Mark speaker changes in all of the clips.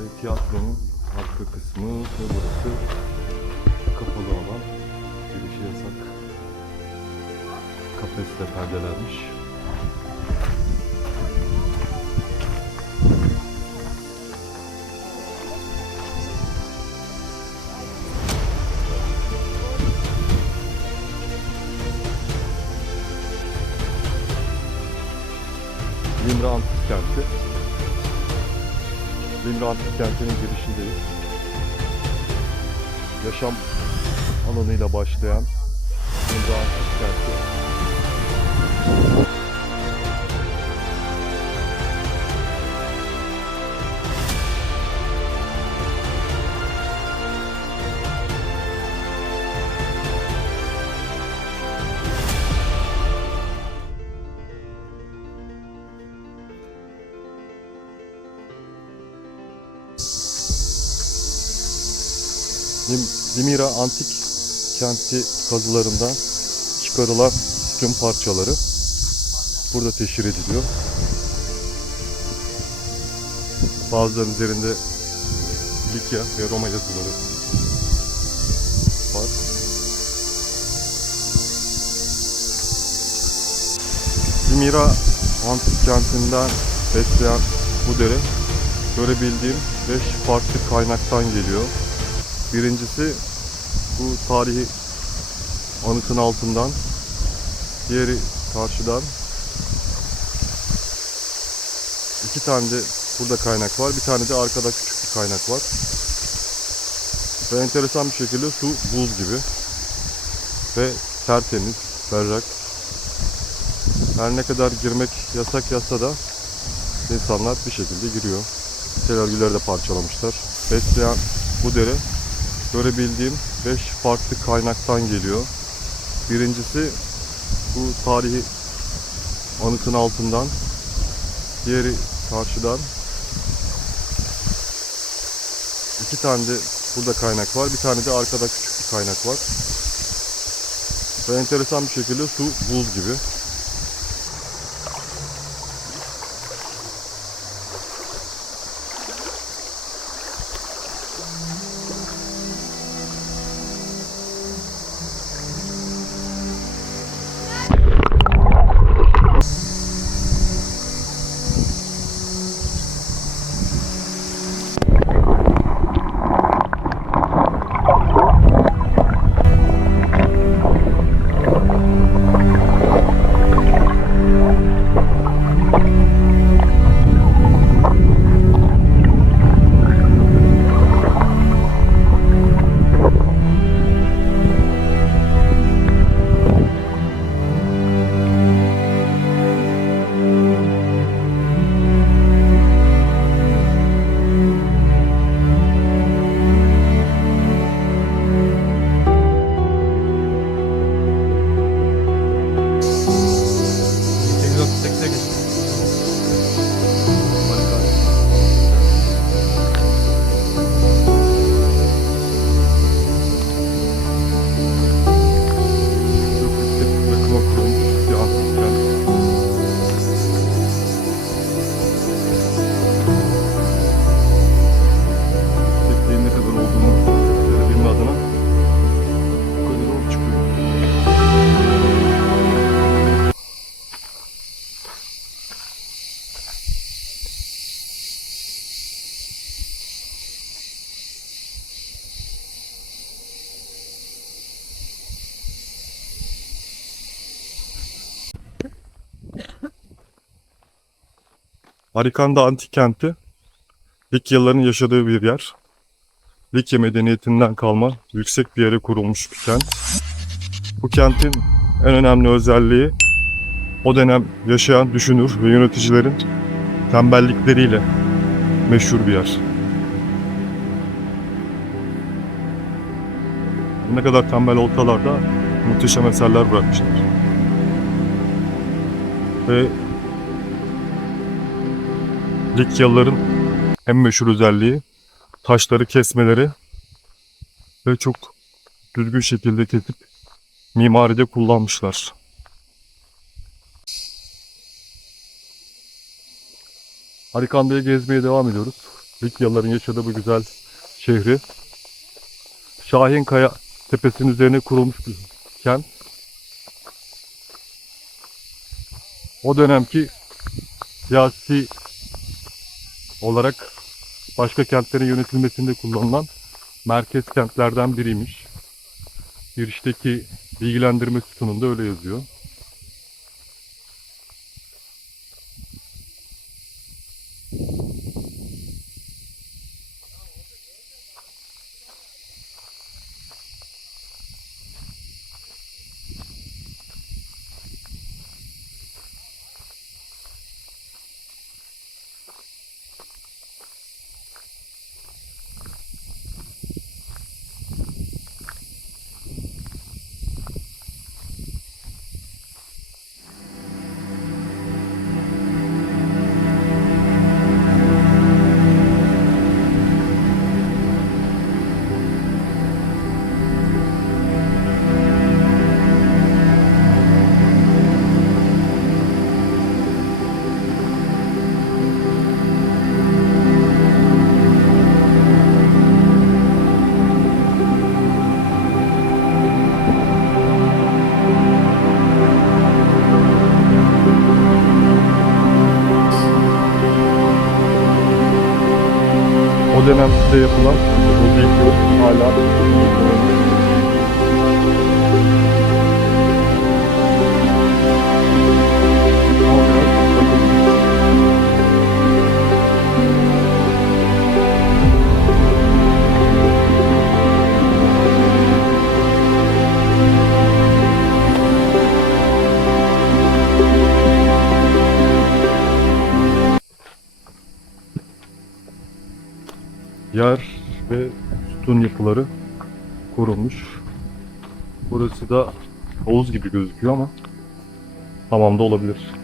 Speaker 1: Ve tiyatronun arka kısmı ve burası kapalı alan. Girişi yasak. Kafesle perdelenmiş. Limra Antik Kenti. Limra Antik Kenti'nin girişindeyiz. Yaşam alanıyla başlayan Limra Antik Kenti. Limira Antik Kenti kazılarından çıkarılan tüm parçaları burada teşhir ediliyor. Bazılarının üzerinde Likya ve Roma yazıları var. Limira Antik Kenti'nden besleyen bu dere görebildiğim 5 farklı kaynaktan geliyor. Birincisi bu tarihi anıtın altından, diğeri karşıdan. İki tane de burada kaynak var, bir tane de arkada küçük bir kaynak var. Ve enteresan bir şekilde su buz gibi ve tertemiz, berrak. Her ne kadar girmek yasak yasa da insanlar bir şekilde giriyor. Selörgüleri de parçalamışlar. Besleyen bu dere görebildiğim 5 farklı kaynaktan geliyor. Birincisi bu tarihi anıtın altından, diğeri karşıdan. İki tane de burada kaynak var, bir tane de arkada küçük bir kaynak var. Ve enteresan bir şekilde su buz gibi. Arikanda Antik Kenti Likyalıların yaşadığı bir yer. Likya medeniyetinden kalma yüksek bir yere kurulmuş bir kent. Bu kentin en önemli özelliği o dönem yaşayan düşünür ve yöneticilerin tembellikleriyle meşhur bir yer. Ne kadar tembel olsalar da muhteşem eserler bırakmışlar. Ve Likyalıların en meşhur özelliği taşları kesmeleri ve çok düzgün şekilde kesip mimaride kullanmışlar. Harikanda'yı gezmeye devam ediyoruz. Likyalıların yaşadığı bu güzel şehri. Şahin Kaya tepesinin üzerine kurulmuş bir kent. O dönemki siyasi olarak başka kentlerin yönetilmesinde kullanılan merkez kentlerden biriymiş. Girişteki bilgilendirme sütununda öyle yazıyor. Dönemde yapılan özellikle hala yer ve sütun yapıları korunmuş. Burası da havuz gibi gözüküyor ama hamamda olabilir.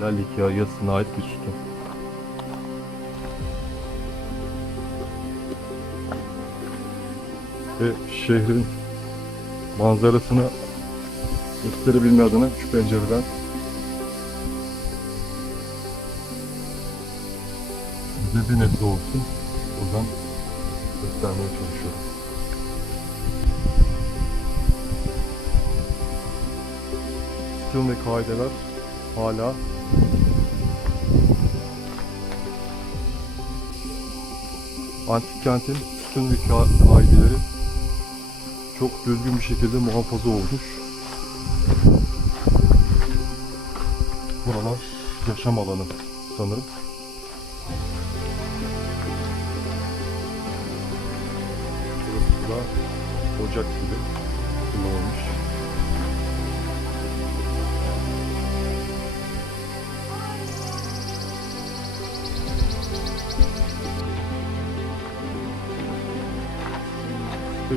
Speaker 1: Hala Likya yasına ait bir sütun. Ve şehrin manzarasını gösterebilme adına şu pencereden size bir nebze olsun buradan göstermeye çalışıyorum. Sütun ve kaideler hala antik kentin ka- kaideleri çok düzgün bir şekilde muhafaza olmuş. Buralar yaşam alanı sanırım. Burası da ocak gibi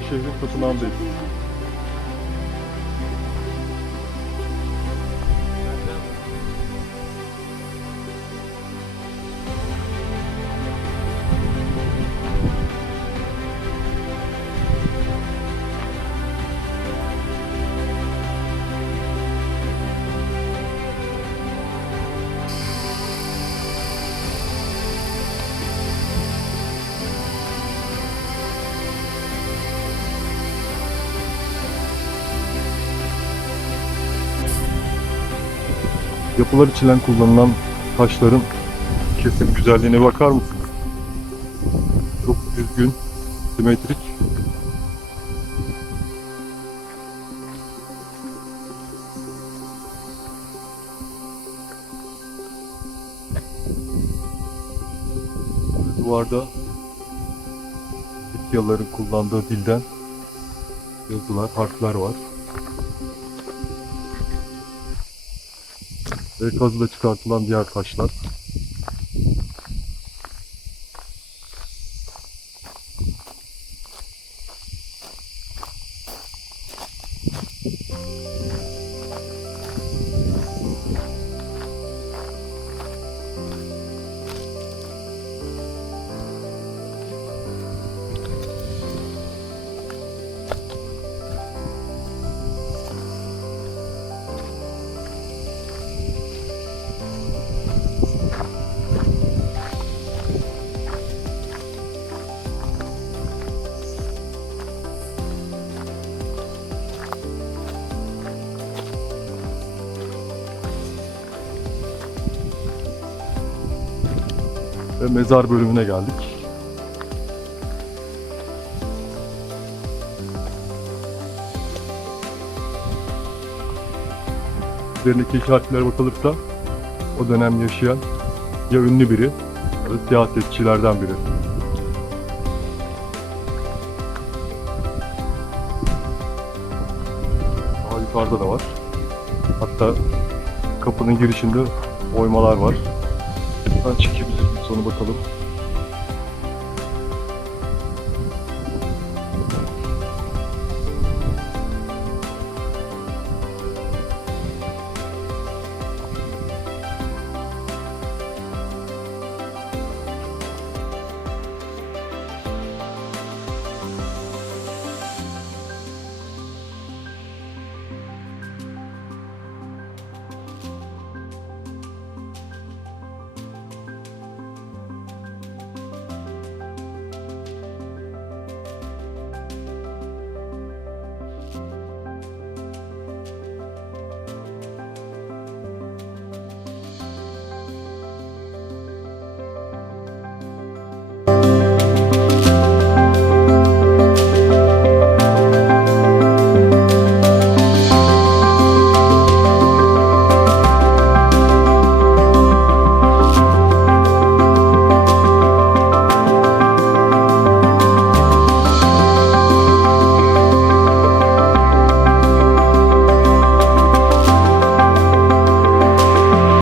Speaker 1: şehrin tapınağındayız. Yapılar için kullanılan taşların kesim güzelliğine bakar mısınız? Çok düzgün, simetrik. Duvarda Likyalıların kullandığı dilden yazılar, harfler var. Ve kazıda çıkartılan diğer taşlar. Ve mezar bölümüne geldik. Üzerindeki işaretlere bakılırsa o dönem yaşayan ya ünlü biri ya da siyasetçilerden biri. Daha yukarıda da var. Hatta kapının girişinde oymalar var. Buradan çekebilir miyiz onu bakalım.